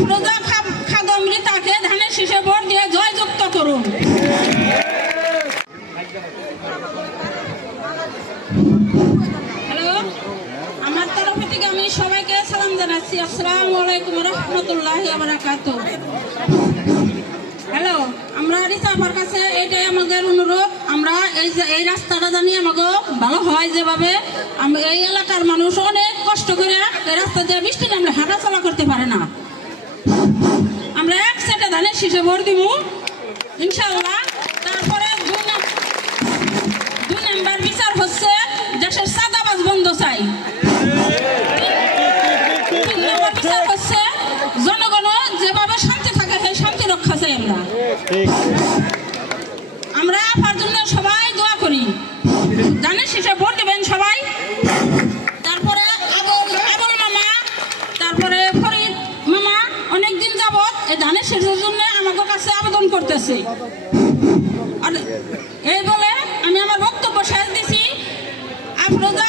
আফরোজা খাদম রিতাকে ধানের শীষে ভোট দিয়ে জয়যুক্ত করুন। হ্যালো, আমার তরফ থেকে আমি সবাইকে সালাম জানাচ্ছি। আসসালামু আলাইকুম রহমতুল্লাহি ওয়া বারাকাতুহু। হ্যালো, আমরা রিতা আপার কাছে এটাই আমাদের অনুরোধ, আমরা এই রাস্তাটা জানি আমাকে ভালো হয়, যেভাবে এই এলাকার মানুষ অনেক কষ্ট করে এই রাস্তা দিয়ে বৃষ্টি নামলে হাঁটা চলা করতে পারে না। আমরা এক সেটা ধানের শীষে ভোট দিব ইনশাআল্লাহ। তারপরে দুই নাম্বার বিচার হচ্ছে দেশের চাঁদাবাজ বন্ধ চাই। তিন নম্বর বিচার হচ্ছে জনগণ যেভাবে শান্তি থাকে সেই শান্তি রক্ষা চাই। আমরা আপার জন্য সবাই দোয়া করি, ধানের শীষে ভোট দেবেন সবাই। তারপরে আবুল মামা, তারপরে ফরিদ মামা অনেকদিন যাবৎ এই ধানের শীষের জন্য আমাদের কাছে আবেদন করতেছে। আর এই বলে আমি আমার বক্তব্য শেষ দিছি। আফরোজা